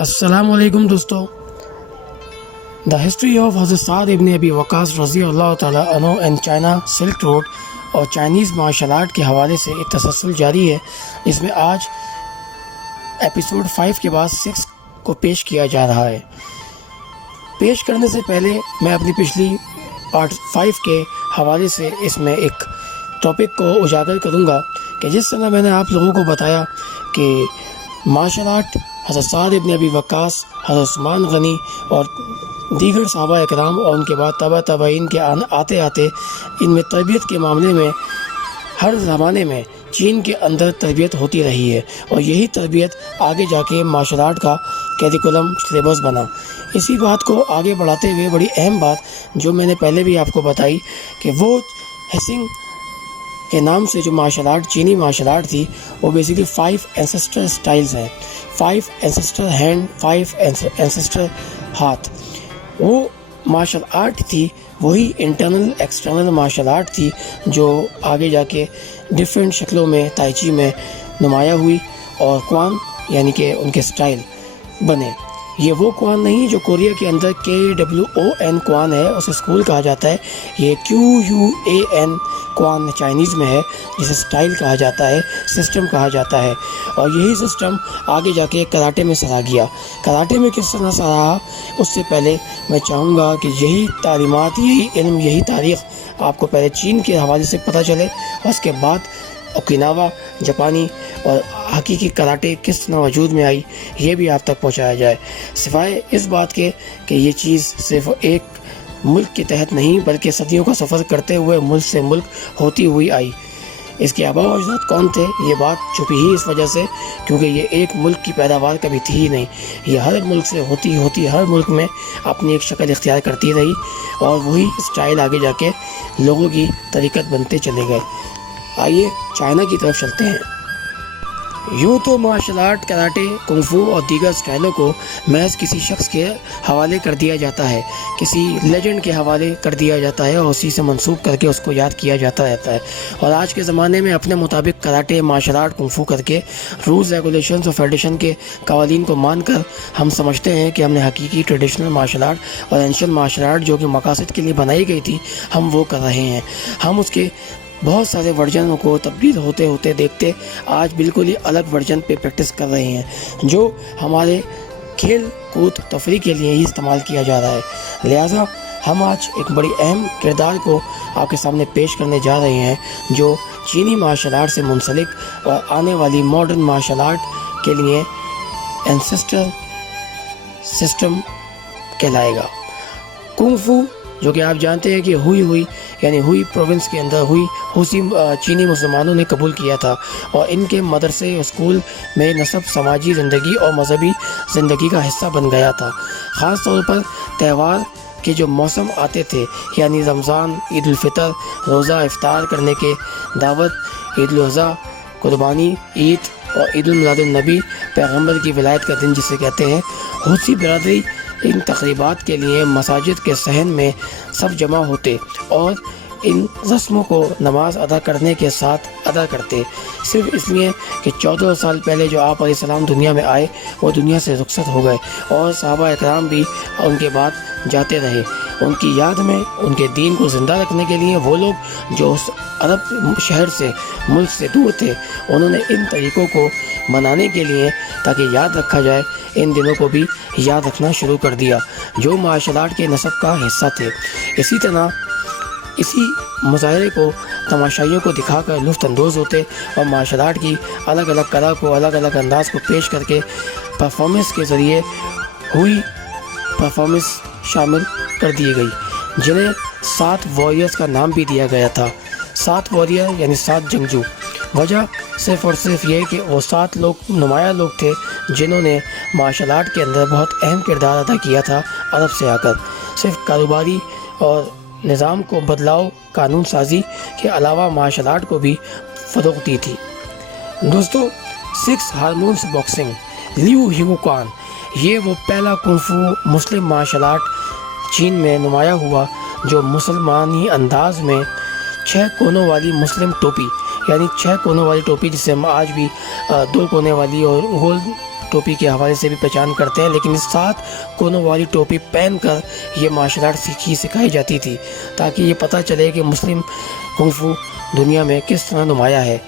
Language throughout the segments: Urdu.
السلام علیکم دوستو. دا ہسٹری آف حضرت سعد ابن ابی وقاص رضی اللہ تعالیٰ عنہ اینڈ چائنا سلک روڈ اور چائنیز مارشل آرٹ کے حوالے سے ایک تسلسل جاری ہے، جس میں آج ایپیسوڈ 5 کے بعد 6 کو پیش کیا جا رہا ہے. پیش کرنے سے پہلے میں اپنی پچھلی پارٹ 5 کے حوالے سے اس میں ایک ٹاپک کو اجاگر کروں گا کہ جس طرح میں نے آپ لوگوں کو بتایا کہ مارشل آرٹ حضرت سعد ابن ابی وقاص، حضرت عثمان غنی اور دیگر صحابہ اکرام اور ان کے بعد تابعین کے آتے آتے ان میں تربیت کے معاملے میں ہر زمانے میں چین کے اندر تربیت ہوتی رہی ہے، اور یہی تربیت آگے جا کے مارشل آرٹ کا کیریکولم سلیبس بنا. اسی بات کو آگے بڑھاتے ہوئے بڑی اہم بات جو میں نے پہلے بھی آپ کو بتائی کہ وہ ہیسنگ کے نام سے جو مارشل آرٹ چینی مارشل آرٹ تھی وہ بیسیکلی 5 اینسسٹر سٹائلز ہیں، 5 اینسسٹر ہینڈ، 5 اینسسٹر ہاتھ. وہ مارشل آرٹ تھی، وہی انٹرنل ایکسٹرنل مارشل آرٹ تھی جو آگے جا کے ڈفرینٹ شکلوں میں تائچی میں نمایاں ہوئی اور کوان یعنی کہ ان کے سٹائل بنے. یہ وہ کوان نہیں جو کوریا کے اندر KWON کوان ہے، اسے اسکول کہا جاتا ہے. یہ QUAN کوان چائنیز میں ہے جسے سٹائل کہا جاتا ہے، سسٹم کہا جاتا ہے. اور یہی سسٹم آگے جا کے کراٹے میں سرا گیا. کراٹے میں کس طرح سرا، اس سے پہلے میں چاہوں گا کہ یہی تعلیمات، یہی علم، یہی تاریخ آپ کو پہلے چین کے حوالے سے پتہ چلے اور اس کے بعد اوکیناوا جاپانی اور حقیقی کراٹے کس طرح وجود میں آئی یہ بھی آپ تک پہنچایا جائے، سوائے اس بات کے کہ یہ چیز صرف ایک ملک کے تحت نہیں بلکہ صدیوں کا سفر کرتے ہوئے ملک سے ملک ہوتی ہوئی آئی. اس کے آباء و اجداد کون تھے یہ بات چھپی ہی اس وجہ سے کیونکہ یہ ایک ملک کی پیداوار کبھی تھی ہی نہیں. یہ ہر ملک سے ہوتی ہر ملک میں اپنی ایک شکل اختیار کرتی رہی اور وہی اسٹائل آگے جا کے لوگوں کی طریقت بنتے چلے گئے. آئیے چائنا کی طرف چلتے ہیں. یوں تو مارشل آرٹ، کراٹے، کنفو اور دیگر اسٹائلوں کو محض کسی شخص کے حوالے کر دیا جاتا ہے، کسی لیجنڈ کے حوالے کر دیا جاتا ہے اور اسی سے منسوب کر کے اس کو یاد کیا جاتا رہتا ہے. اور آج کے زمانے میں اپنے مطابق کراٹے، مارشل آرٹ، کنفو کر کے رولز، ریگولیشنز اور فیڈریشن کے قوانین کو مان کر ہم سمجھتے ہیں کہ ہم نے حقیقی ٹریڈیشنل مارشل آرٹ اور اینشنٹ مارشل آرٹ جو کہ مقاصد کے لیے بنائی گئی تھی ہم وہ کر رہے ہیں. ہم اس کے بہت سارے ورژنوں کو تبدیل ہوتے ہوتے دیکھتے آج بالکل ہی الگ ورژن پہ پریکٹس کر رہے ہیں جو ہمارے کھیل کود تفریح کے لیے ہی استعمال کیا جا رہا ہے. لہٰذا ہم آج ایک بڑی اہم کردار کو آپ کے سامنے پیش کرنے جا رہے ہیں جو چینی مارشل آرٹ سے منسلک اور آنے والی ماڈرن مارشل آرٹ کے لیے اینسسٹر سسٹم کہلائے گا. کنگ فو جو کہ آپ جانتے ہیں کہ ہوئی یعنی پروونس کے اندر ہوسی چینی مسلمانوں نے قبول کیا تھا اور ان کے مدرسے اسکول میں نصب سماجی زندگی اور مذہبی زندگی کا حصہ بن گیا تھا. خاص طور پر تہوار کے جو موسم آتے تھے یعنی رمضان، عید الفطر، روزہ افطار کرنے کے دعوت، عید الاضحیٰ، قربانی، عید اور عید الميلاد النبی پیغمبر کی ولادت کا دن جسے کہتے ہیں، ہوسی برادری ان تقریبات کے لیے مساجد کے صحن میں سب جمع ہوتے اور ان رسموں کو نماز ادا کرنے کے ساتھ ادا کرتے، صرف اس لیے کہ 14 سال پہلے جو آپ علیہ السلام دنیا میں آئے وہ دنیا سے رخصت ہو گئے اور صحابہ اکرام بھی ان کے بعد جاتے رہے. ان کی یاد میں ان کے دین کو زندہ رکھنے کے لیے وہ لوگ جو اس عرب شہر سے ملک سے دور تھے انہوں نے ان طریقوں کو منانے کے لیے تاکہ یاد رکھا جائے ان دنوں کو بھی یاد رکھنا شروع کر دیا جو مارشل آرٹ کے نصب کا حصہ تھے. اسی طرح اسی مظاہرے کو تماشائیوں کو دکھا کر لطف اندوز ہوتے اور مارشل آرٹ کی الگ الگ کلا کو، الگ الگ انداز کو پیش کر کے پرفارمنس کے ذریعے پرفارمنس شامل کر دی گئی جنہیں 7 وارئرز کا نام بھی دیا گیا تھا. 7 وارئر یعنی 7 جنگجو. وجہ صرف اور صرف یہ کہ وہ 7 لوگ نمایاں لوگ تھے جنہوں نے مارشل آرٹ کے اندر بہت اہم کردار ادا کیا تھا عرب سے آ کر. صرف کاروباری اور نظام کو بدلاؤ، قانون سازی کے علاوہ مارشل آرٹ کو بھی فروغ دی تھی. دوستو، 6 ہارمونس باکسنگ، لیو ہیو کوان، یہ وہ پہلا کنفو مسلم مارشل آرٹ چین میں نمایاں ہوا جو مسلمانی انداز میں 6 کونوں والی مسلم ٹوپی یعنی 6 کونوں والی ٹوپی جسے ہم آج بھی 2 کونے والی اور گول ٹوپی کے حوالے سے بھی پہچان کرتے ہیں، لیکن اس 7 کونوں والی ٹوپی پہن کر یہ مارشل آرٹ سکھائی جاتی تھی تاکہ یہ پتہ چلے کہ مسلم کنگ فو دنیا میں کس طرح نمایاں ہے۔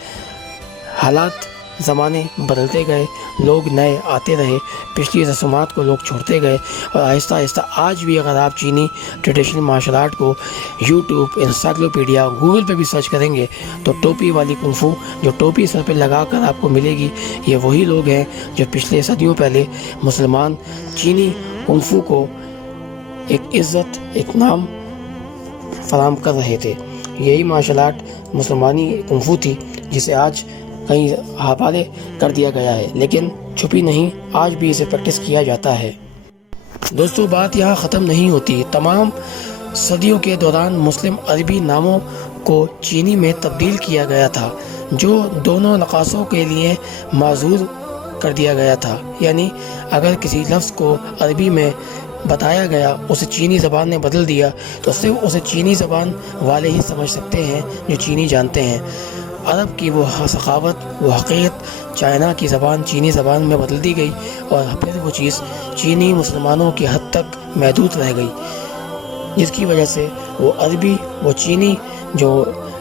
حالات زمانے بدلتے گئے، لوگ نئے آتے رہے، پچھلی رسومات کو لوگ چھوڑتے گئے، اور آہستہ آہستہ آج بھی اگر آپ چینی ٹریڈیشنل مارشل آرٹ کو یوٹیوب، انسائکلوپیڈیا، گوگل پہ بھی سرچ کریں گے تو ٹوپی والی کنگ فو جو ٹوپی سر پہ لگا کر آپ کو ملے گی، یہ وہی لوگ ہیں جو پچھلے صدیوں پہلے مسلمان چینی کنگ فو کو ایک عزت، ایک نام فراہم کر رہے تھے۔ یہی مارشل آرٹ مسلمانی کنگ فو تھی جسے آج کہیں حوالے کر دیا گیا ہے، لیکن چھپی نہیں، آج بھی اسے پریکٹس کیا جاتا ہے۔ دوستو، بات یہاں ختم نہیں ہوتی۔ تمام صدیوں کے دوران مسلم عربی ناموں کو چینی میں تبدیل کیا گیا تھا، جو دونوں نقاصوں کے لیے معذور کر دیا گیا تھا۔ یعنی اگر کسی لفظ کو عربی میں بتایا گیا، اسے چینی زبان نے بدل دیا، تو صرف اسے چینی زبان والے ہی سمجھ سکتے ہیں جو چینی جانتے ہیں۔ عرب کی وہ سخاوت، وہ حقیقت چائنا کی زبان چینی زبان میں بدل دی گئی، اور پھر وہ چیز چینی مسلمانوں کی حد تک محدود رہ گئی، جس کی وجہ سے وہ عربی، وہ چینی جو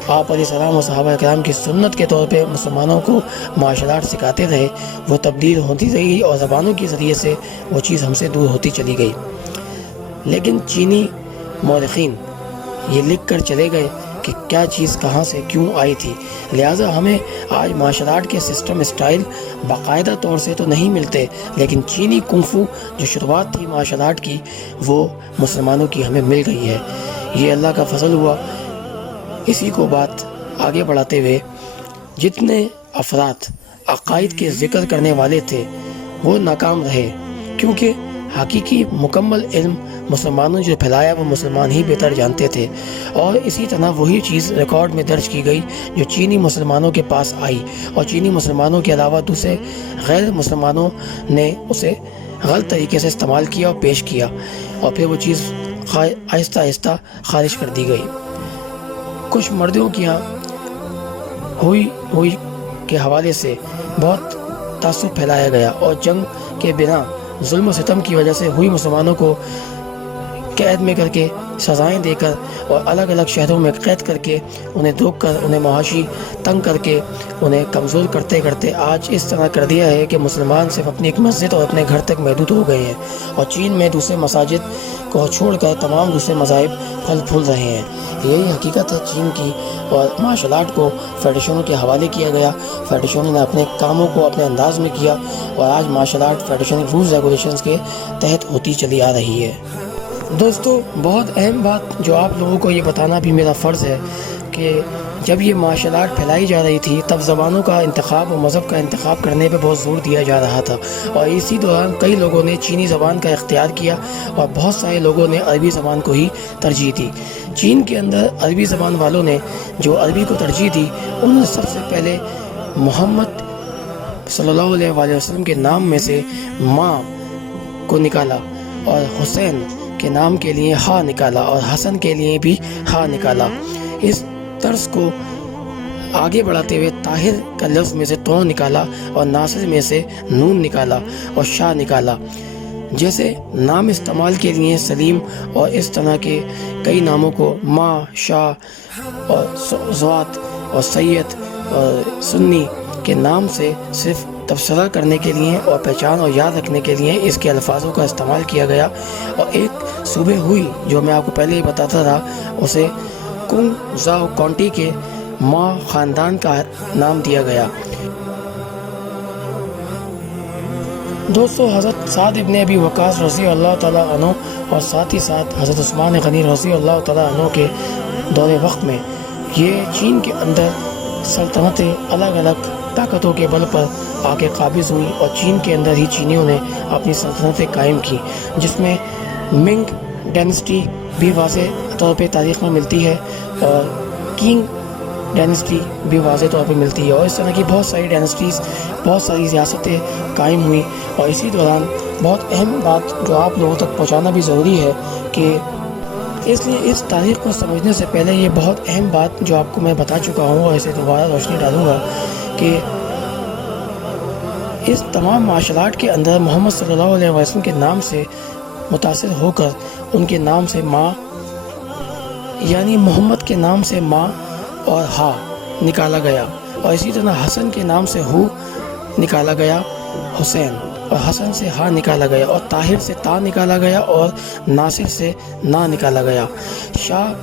آپ علیہ السلام و صحابہ کرام کی سنت کے طور پہ مسلمانوں کو مارشل آرٹ سکھاتے رہے، وہ تبدیل ہوتی رہی اور زبانوں کے ذریعے سے وہ چیز ہم سے دور ہوتی چلی گئی۔ لیکن چینی مورخین یہ لکھ کر چلے گئے کہ کیا چیز کہاں سے کیوں آئی تھی، لہٰذا ہمیں آج مارشل آرٹ کے سسٹم، اسٹائل باقاعدہ طور سے تو نہیں ملتے، لیکن چینی کنگ فو جو شروعات تھی مارشل آرٹ کی، وہ مسلمانوں کی ہمیں مل گئی ہے۔ یہ اللہ کا فضل ہوا۔ اسی کو بات آگے بڑھاتے ہوئے، جتنے افراد عقائد کے ذکر کرنے والے تھے وہ ناکام رہے، کیونکہ حقیقی مکمل علم مسلمانوں نے جو پھیلایا وہ مسلمان ہی بہتر جانتے تھے، اور اسی طرح وہی چیز ریکارڈ میں درج کی گئی جو چینی مسلمانوں کے پاس آئی، اور چینی مسلمانوں کے علاوہ دوسرے غیر مسلمانوں نے اسے غلط طریقے سے استعمال کیا اور پیش کیا، اور پھر وہ چیز آہستہ آہستہ خارج کر دی گئی۔ کچھ مردوں کی ہوئی کے حوالے سے بہت تعصب پھیلایا گیا، اور جنگ کے بنا ظلم و ستم کی وجہ سے ہوئی مسلمانوں کو قید میں کر کے، سزائیں دے کر، اور الگ الگ شہروں میں قید کر کے، انہیں روک کر، انہیں معاشی تنگ کر کے، انہیں کمزور کرتے کرتے آج اس طرح کر دیا ہے کہ مسلمان صرف اپنی ایک مسجد اور اپنے گھر تک محدود ہو گئے ہیں، اور چین میں دوسرے مساجد کو چھوڑ کر تمام دوسرے مذاہب پھل پھول رہے ہیں۔ یہی حقیقت ہے چین کی، اور مارشل آرٹ کو فیڈریشنوں کے حوالے کیا گیا، فیڈریشنوں نے اپنے کاموں کو اپنے انداز میں کیا، اور آج martial art federation rules regulations کے تحت ہوتی چلی آ رہی ہے۔ دوستو، بہت اہم بات جو آپ لوگوں کو یہ بتانا بھی میرا فرض ہے کہ جب یہ مارشل آرٹ پھیلائی جا رہی تھی تب زبانوں کا انتخاب اور مذہب کا انتخاب کرنے پہ بہت زور دیا جا رہا تھا، اور اسی دوران کئی لوگوں نے چینی زبان کا اختیار کیا، اور بہت سارے لوگوں نے عربی زبان کو ہی ترجیح دی۔ چین کے اندر عربی زبان والوں نے جو عربی کو ترجیح دی، انہوں نے سب سے پہلے محمد صلی اللہ علیہ وآلہ وسلم کے نام میں سے ماں کو نکالا، اور حسین کے نام کے لیے ہا نکالا، اور حسن کے لیے بھی ہا نکالا۔ اس طرز کو آگے بڑھاتے ہوئے طاہر کا لفظ میں سے تو نکالا، اور ناصر میں سے نون نکالا، اور شاہ نکالا۔ جیسے نام استعمال کے لیے سلیم اور اس طرح کے کئی ناموں کو ماں، شاہ اور زوات اور سید اور سنی کے نام سے صرف تبصرہ کرنے کے لیے اور پہچان اور یاد رکھنے کے لیے اس کے الفاظوں کا استعمال کیا گیا، اور ایک صوبے ہوئی جو میں آپ کو پہلے ہی بتاتا تھا، اسے کنگ زاؤ کاؤنٹی کے ما خاندان کا نام دیا گیا۔ دوستو، حضرت سعد ابن ابی وقاص رضی اللہ تعالیٰ عنہ اور ساتھ ہی ساتھ حضرت عثمان غنی رضی اللہ تعالیٰ عنہ کے دور وقت میں یہ چین کے اندر سلطنتیں الگ الگ طاقتوں کے بل پر آ کے قابض ہوئی، اور چین کے اندر ہی چینیوں نے اپنی سلطنتیں قائم کی، جس میں منگ ڈائنسٹی بھی واضح طور پہ تاریخ میں ملتی ہے، اور کنگ ڈائنسٹی بھی واضح طور پہ ملتی ہے، اور اس طرح کی بہت ساری ڈائنسٹیز، بہت ساری ریاستیں قائم ہوئیں۔ اور اسی دوران بہت اہم بات جو آپ لوگوں تک پہنچانا بھی ضروری ہے کہ اس لیے اس تاریخ کو سمجھنے سے پہلے یہ بہت اہم بات جو آپ کو میں بتا چکا ہوں اور اسے دوبارہ روشنی ڈالوں گا کہ اس تمام مارشل آرٹ کے اندر محمد صلی اللہ علیہ وسلم کے نام سے متاثر ہو کر ان کے نام سے ماں یعنی محمد کے نام سے ماں اور ہا نکالا گیا، اور اسی طرح حسن کے نام سے ہو نکالا گیا حسین، اور حسن سے ہا نکالا گیا، اور طاہر سے تا نکالا گیا، اور ناصر سے نا نکالا گیا، شاہ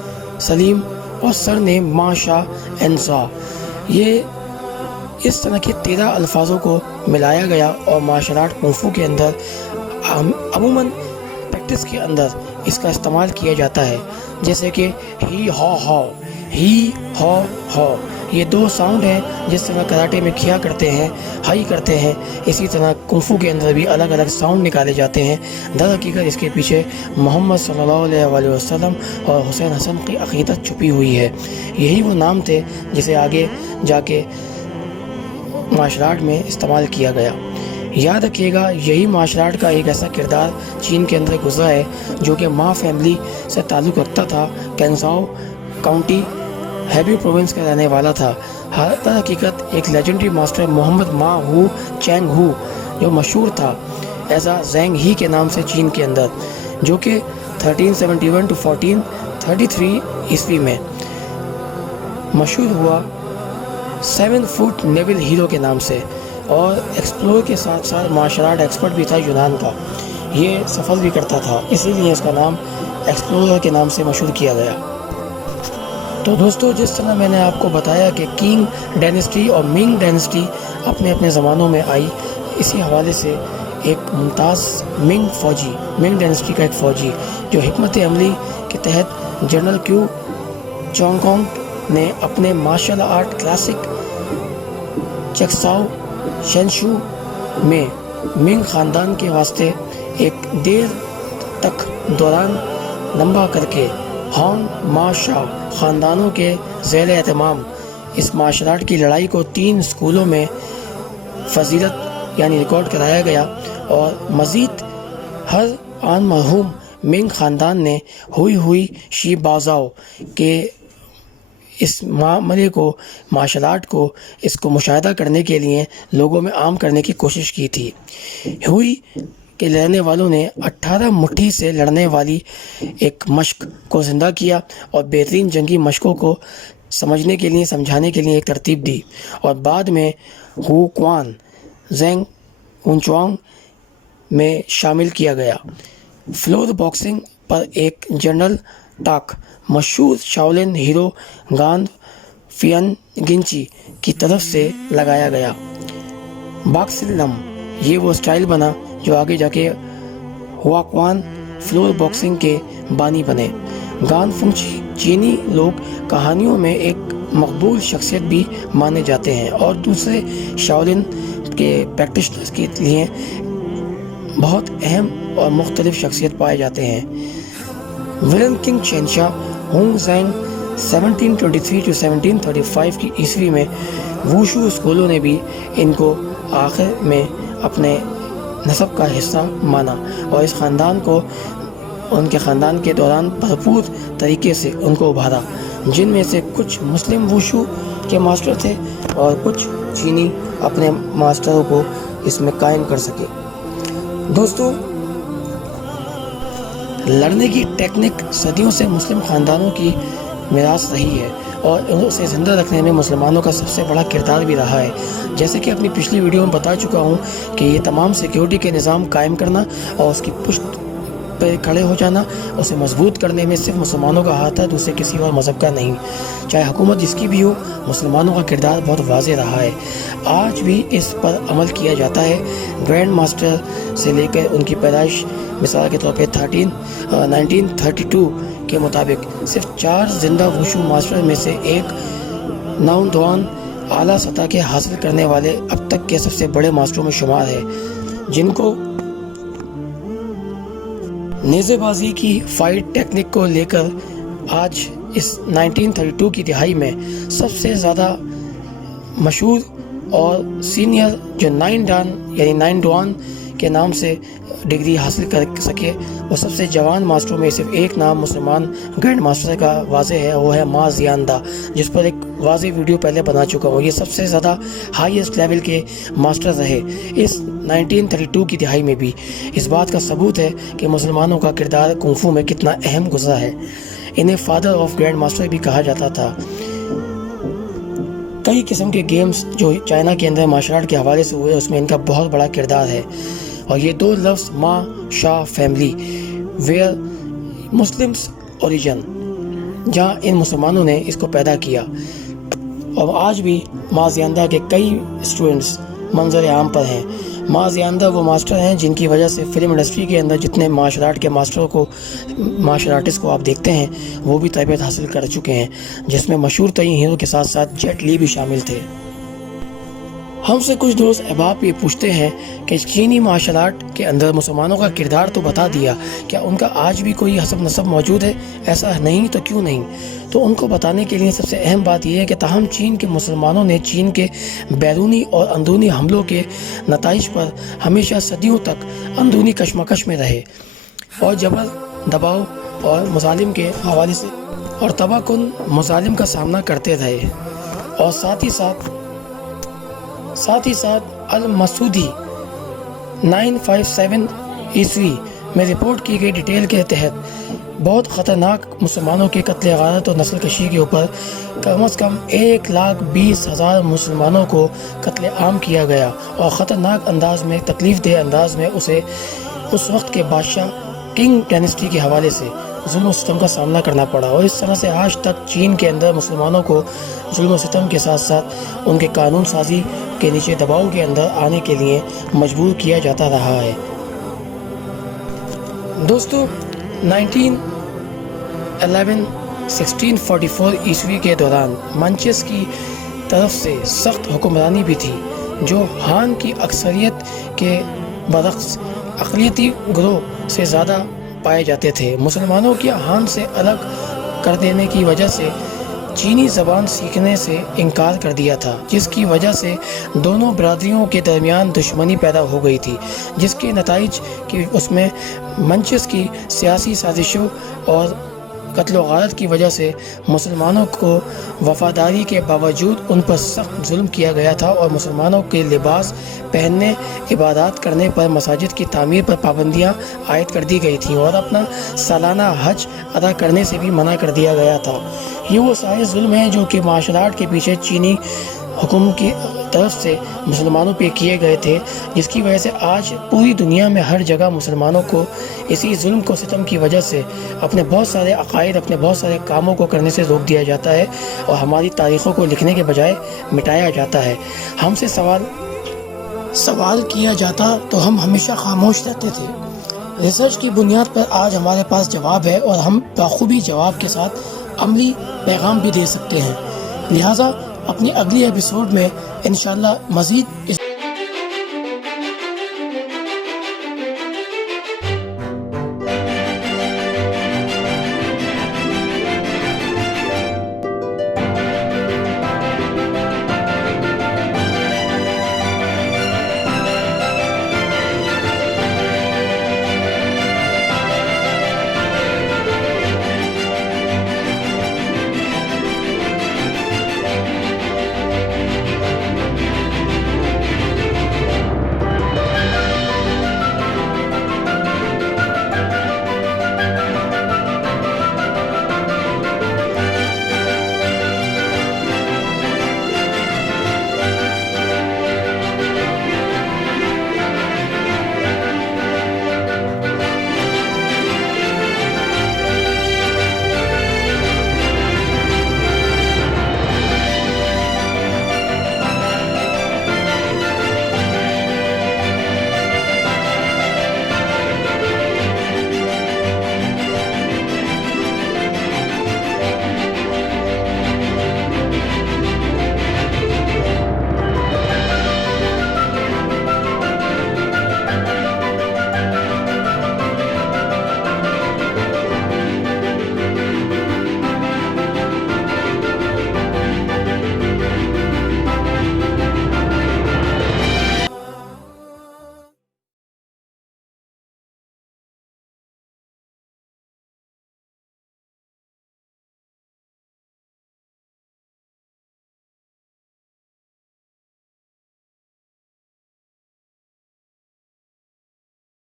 سلیم اور سر نے ماں شاہ انسا، یہ اس طرح کے 13 الفاظوں کو ملایا گیا، اور مارشل آرٹ کنفو کے اندر عموماً پریکٹس کے اندر اس کا استعمال کیا جاتا ہے، جیسے کہ ہی ہا ہا یہ 2 ساؤنڈ ہیں جس طرح کراٹے میں کیا کرتے ہیں، ہائی کرتے ہیں، اسی طرح کنفو کے اندر بھی الگ الگ ساؤنڈ نکالے جاتے ہیں۔ در حقیقت اس کے پیچھے محمد صلی اللہ علیہ وآلہ وسلم اور حسین حسن کی عقیدت چھپی ہوئی ہے۔ یہی وہ نام تھے جسے آگے جا کے مارشل آرٹ میں استعمال کیا گیا۔ یاد رکھیے گا، یہی مارشل آرٹ کا ایک ایسا کردار چین کے اندر گزرا ہے جو کہ ما فیملی سے تعلق رکھتا تھا، کینزاؤ کاؤنٹی ہیبی پروونس کا رہنے والا تھا۔ در حقیقت ایک لیجنڈری ماسٹر محمد ما ہو چینگ ہو جو مشہور تھا ایز زینگ ہی کے نام سے چین کے اندر، جو کہ 1371 to 1433 عیسوی میں مشہور ہوا 7 فٹ نیول ہیرو کے نام سے، اور ایکسپلور کے ساتھ ساتھ مارشل آرٹ ایکسپرٹ بھی تھا یونان کا، یہ سفر بھی کرتا تھا، اسی لیے اس کا نام ایکسپلورر کے نام سے مشہور کیا گیا۔ تو دوستو، جس طرح میں نے آپ کو بتایا کہ کنگ ڈائنسٹی اور منگ ڈائنسٹی اپنے اپنے زمانوں میں آئی، اسی حوالے سے ایک ممتاز منگ ڈائنسٹی کا ایک فوجی جو حکمت عملی کے تحت جنرل کیو چونگ کونگ نے اپنے مارشل آرٹ کلاسک چکساؤ شینشو میں منگ خاندان کے واسطے ایک دیر تک دوران لمبا کر کے ہان ما شاہ خاندانوں کے زیر اہتمام اس مارشل آرٹ کی لڑائی کو 3 اسکولوں میں فضیلت یعنی ریکارڈ کرایا گیا، اور مزید ہر آن مرحوم منگ خاندان نے ہوئی شی بازاؤ کے اس معاملے کو، مارشل آرٹ کو، اس کو مشاہدہ کرنے کے لیے لوگوں میں عام کرنے کی کوشش کی تھی۔ ہوئی کے لڑنے والوں نے 18 مٹھی سے لڑنے والی ایک مشق کو زندہ کیا اور بہترین جنگی مشقوں کو سمجھنے کے لیے سمجھانے کے لیے ایک ترتیب دی، اور بعد میں ہو کوان زینگ اونچوانگ میں شامل کیا گیا۔ فلور باکسنگ پر ایک جنرل ٹاک مشہور شاولن ہیرو گان فین گنچی کی طرف سے لگایا گیا۔ باکسل نم یہ وہ اسٹائل بنا جو آگے جا کے ہوا کوان فلور باکسنگ کے بانی بنے۔ گان فنچی چینی لوگ کہانیوں میں ایک مقبول شخصیت بھی مانے جاتے ہیں، اور دوسرے شاولن کے پریکٹیشنرز کے لیے بہت اہم اور مختلف شخصیت پائے جاتے ہیں۔ ورن کنگ شہنشاہ ہونگ زینگ 1723 to 1735 کی عیسوی میں ووشو اسکولوں نے بھی ان کو آخر میں اپنے نسب کا حصہ مانا، اور اس خاندان کو ان کے خاندان کے دوران بھرپور طریقے سے ان کو ابھارا، جن میں سے کچھ مسلم ووشو کے ماسٹر تھے اور کچھ چینی اپنے ماسٹروں کو اس میں قائم کر سکے۔ دوستو، لڑنے کی ٹیکنک صدیوں سے مسلم خاندانوں کی میراث رہی ہے، اور اسے زندہ رکھنے میں مسلمانوں کا سب سے بڑا کردار بھی رہا ہے۔ جیسے کہ اپنی پچھلی ویڈیو میں بتا چکا ہوں کہ یہ تمام سیکیورٹی کے نظام قائم کرنا اور اس کی پشت پہ کھڑے ہو جانا، اسے مضبوط کرنے میں صرف مسلمانوں کا ہاتھ ہے، دوسرے کسی اور مذہب کا نہیں۔ چاہے حکومت جس کی بھی ہو، مسلمانوں کا کردار بہت واضح رہا ہے۔ آج بھی اس پر عمل کیا جاتا ہے۔ گرینڈ ماسٹر سے لے کر ان کی پیدائش مثال کے طور پہ 1932 کے مطابق صرف 4 زندہ ووشو ماسٹر میں سے ایک ناؤن دوان اعلیٰ سطح کے حاصل کرنے والے اب تک کے سب سے بڑے ماسٹروں میں شمار ہے، جن کو نیزے بازی کی فائٹ ٹیکنک کو لے کر آج اس 1932 کی دہائی میں سب سے زیادہ مشہور اور سینئر جو 9 ڈان یعنی 9 ڈوان کے نام سے ڈگری حاصل کر سکے، اور سب سے جوان ماسٹروں میں صرف ایک نام مسلمان گرینڈ ماسٹر کا واضح ہے، وہ ہے ما زیاندہ، جس پر ایک واضح ویڈیو پہلے بنا چکا ہوں۔ یہ سب سے زیادہ ہائیسٹ لیول کے ماسٹر رہے اس 1932 کی دہائی میں بھی۔ اس بات کا ثبوت ہے کہ مسلمانوں کا کردار کنفو میں کتنا اہم گزرا ہے۔ انہیں فادر آف گرینڈ ماسٹر بھی کہا جاتا تھا۔ کئی قسم کے گیمز جو چائنا کے اندر مارشل آرٹ کے حوالے سے ہوئے، اس میں ان کا بہت بڑا کردار ہے۔ اور یہ دو لفظ ما شاہ فیملی ویئر مسلمس اوریجن، جہاں ان مسلمانوں نے اس کو پیدا کیا، اور آج بھی ما زیاندہ کے کئی اسٹوڈنٹس منظر عام پر ہیں۔ ما زیاندہ وہ ماسٹر ہیں جن کی وجہ سے فلم انڈسٹری کے اندر جتنے مارشل آرٹ کے مارشل آرٹسٹ کو آپ دیکھتے ہیں وہ بھی تربیت حاصل کر چکے ہیں، جس میں مشہور ترین ہیرو کے ساتھ ساتھ جیٹ لی بھی شامل تھے۔ ہم سے کچھ دوست احباب یہ پوچھتے ہیں کہ چینی مارشل آرٹ کے اندر مسلمانوں کا کردار تو بتا دیا، کیا ان کا آج بھی کوئی حسب نسب موجود ہے؟ ایسا نہیں تو کیوں نہیں؟ تو ان کو بتانے کے لیے سب سے اہم بات یہ ہے کہ تاہم چین کے مسلمانوں نے چین کے بیرونی اور اندرونی حملوں کے نتائج پر ہمیشہ صدیوں تک اندرونی کشمکش میں رہے، اور جبر، دباؤ اور مظالم کے حوالے سے اور تباہ کن مظالم کا سامنا کرتے رہے، اور ساتھ ہی ساتھ المسعودی 957 عیسوی میں رپورٹ کی گئی ڈیٹیل کے تحت بہت خطرناک مسلمانوں کے قتل غارت اور نسل کشی کے اوپر کم از کم 1,20,000 مسلمانوں کو قتل عام کیا گیا، اور خطرناک انداز میں، تکلیف دہ انداز میں اسے اس وقت کے بادشاہ کنگ ڈائنسٹی کے حوالے سے ظلم و ستم کا سامنا کرنا پڑا، اور اس طرح سے آج تک چین کے اندر مسلمانوں کو ظلم و ستم کے ساتھ ساتھ ان کے قانون سازی کے نیچے دباؤ کے اندر آنے کے لیے مجبور کیا جاتا رہا ہے۔ دوستو، 1644 عیسوی کے دوران منچس کی طرف سے سخت حکمرانی بھی تھی، جو ہان کی اکثریت کے برعکس اقلیتی گروہ سے زیادہ پائے جاتے تھے۔ مسلمانوں کی ہان سے الگ کر دینے کی وجہ سے چینی زبان سیکھنے سے انکار کر دیا تھا، جس کی وجہ سے دونوں برادریوں کے درمیان دشمنی پیدا ہو گئی تھی، جس کے نتائج کہ اس میں منچس کی سیاسی سازشوں اور قتل و غارت کی وجہ سے مسلمانوں کو وفاداری کے باوجود ان پر سخت ظلم کیا گیا تھا، اور مسلمانوں کے لباس پہننے، عبادات کرنے پر، مساجد کی تعمیر پر پابندیاں عائد کر دی گئی تھیں، اور اپنا سالانہ حج ادا کرنے سے بھی منع کر دیا گیا تھا۔ یہ وہ سارے ظلم ہیں جو کہ مارشل آرٹ کے پیچھے چینی حکم کی طرف سے مسلمانوں پہ کیے گئے تھے، جس کی وجہ سے آج پوری دنیا میں ہر جگہ مسلمانوں کو اسی ظلم کو ستم کی وجہ سے اپنے بہت سارے عقائد، اپنے بہت سارے کاموں کو کرنے سے روک دیا جاتا ہے، اور ہماری تاریخوں کو لکھنے کے بجائے مٹایا جاتا ہے۔ ہم سے سوال کیا جاتا تو ہم ہمیشہ خاموش رہتے تھے۔ ریسرچ کی بنیاد پر آج ہمارے پاس جواب ہے، اور ہم بخوبی جواب کے ساتھ عملی پیغام بھی دے سکتے ہیں۔ لہٰذا اپنی اگلی ایپیسوڈ میں انشاءاللہ مزید